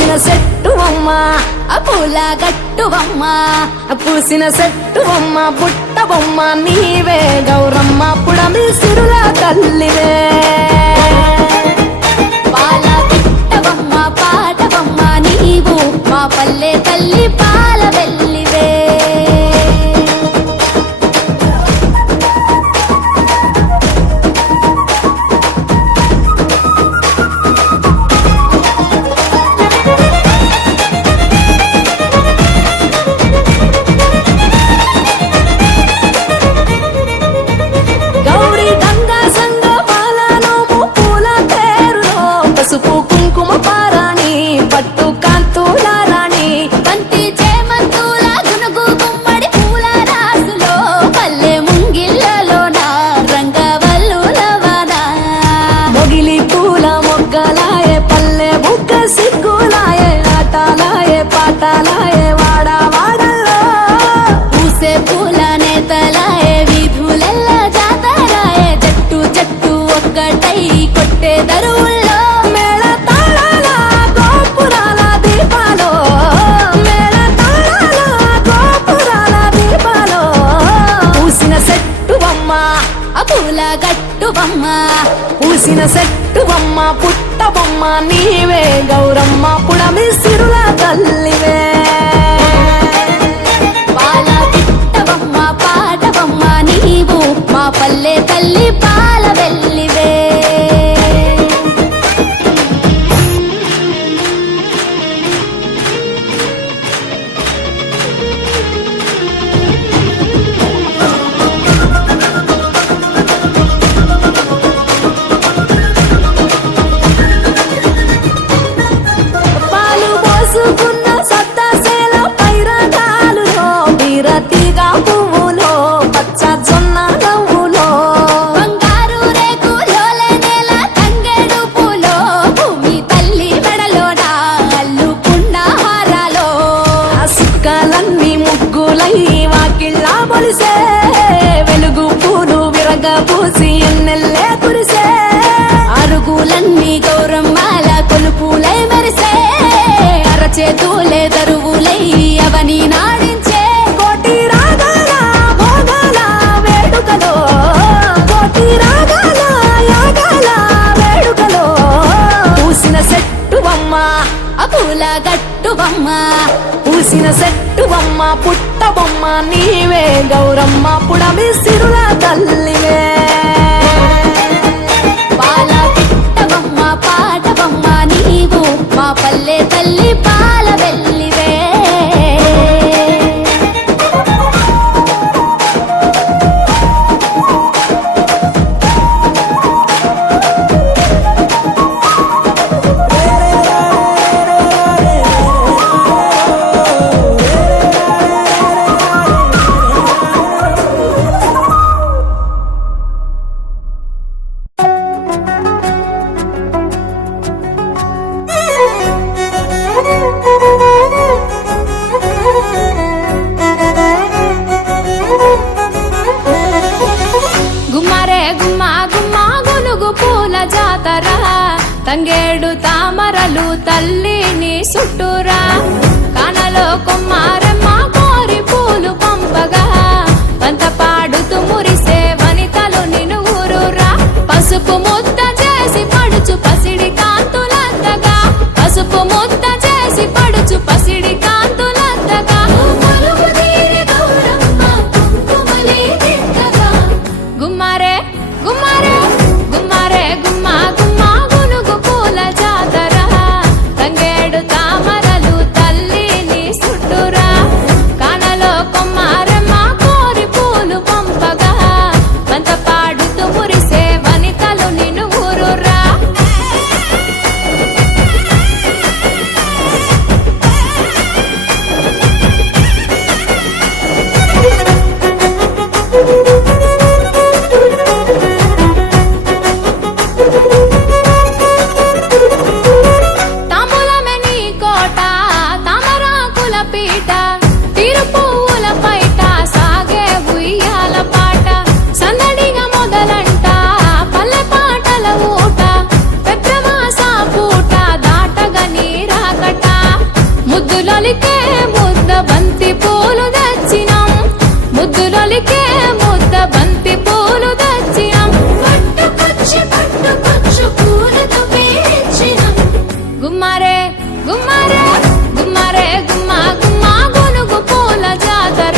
పూసిన చెట్టువమ్మ పూల గట్టువమ్మ పూసిన చెట్టువమ్మ బుట్ట బొమ్మ నీవే గౌరమ్మ పుడమి సిరుల తల్లివే పాల పిట్టవమ్మ పాటవమ్మ నీవు మా పల్లె తల్లి పాల వెల్లివే పసుపు కుంకుమ పారాణి పట్టు కాంతుల రాణి బంతి చేమంతుల గునుగు గుమ్మడి పూల రాసులో పల్లె ముంగిళ్ళలోన రంగవల్లులవన మొగిలి పూల మొగ్గలాయే పల్లె బుగ్గ సిగ్గులాయే ఆటలాయే పాటలాయే వాడా వాడల్లో పూసే పూల నేతలాయే వీధులెల్ల జాతరాయే జట్టు జట్టు ఒక్కటై కొట్టే దరువుల్లో పూల గట్టువమ్మ పూసిన చెట్టువమ్మ పుట్టబొమ్మ నీవే గౌరమ్మ పుడమి సిరుల తల్లివే పాల పిట్టవమ్మ పాటవమ్మ నీవు మా పల్లె తల్లి పాల వెల్లివే పువ్వులో పచ్చ జొన్న నవ్వులో బంగారు రేకులో నెల తంగేడు పూలో భూమి తల్లి మెడలోన అల్లుకున్న హారాలో సుక్కలన్నీ ముగ్గులై వాకిళ్ళ మొలిసే వెలుగు పూలు విరగబూసి ఎన్నెల్లే కురిసే అరుగులన్నీ గౌరమ్మాల కొలుపులై మెరిసే అరచేతులే దరువులై అవని నాడించే పూల గట్టువమ్మ పూసిన చెట్టువమ్మ పుట్టబొమ్మ నీవే గౌరమ్మ పుడమి సిరుల తల్లివే పాల పిట్టవమ్మ పాటవమ్మ నీవు మా పల్లె తల్లి పాల వెల్లివే తంగేడు తామరలు తల్లిని సుట్టురా కానలో కొమ్మారమ్మ కోరి పూలు పంపగా పంత పాడుతూ మురిసే వనితలు నిన్ను ఊరురా పసుపు ముద్ద చేసి పడుచు పసిడి కాంతులంతగా పసుపు ముద్ద చేసి పడుచు పసిడి కాంతులంతగా గుమ్మారే గుమ్మారే గుమ్మారే గుమ్మా గుమ్మా గునుగు పూల జాతర తంగేడు తామరలు ముద్దులొలికే ముద్ద బంతి పూలు తెచ్చినాం ముద్దులొలికే ముద్ద బంతి పూలు తెచ్చినాం పట్టుకొచ్చు పూలతో పేర్చినాం గుమ్మారే గుమ్మారే గుమ్మారే గుమ్మ గుమ్మ గునుగు పూల జాతర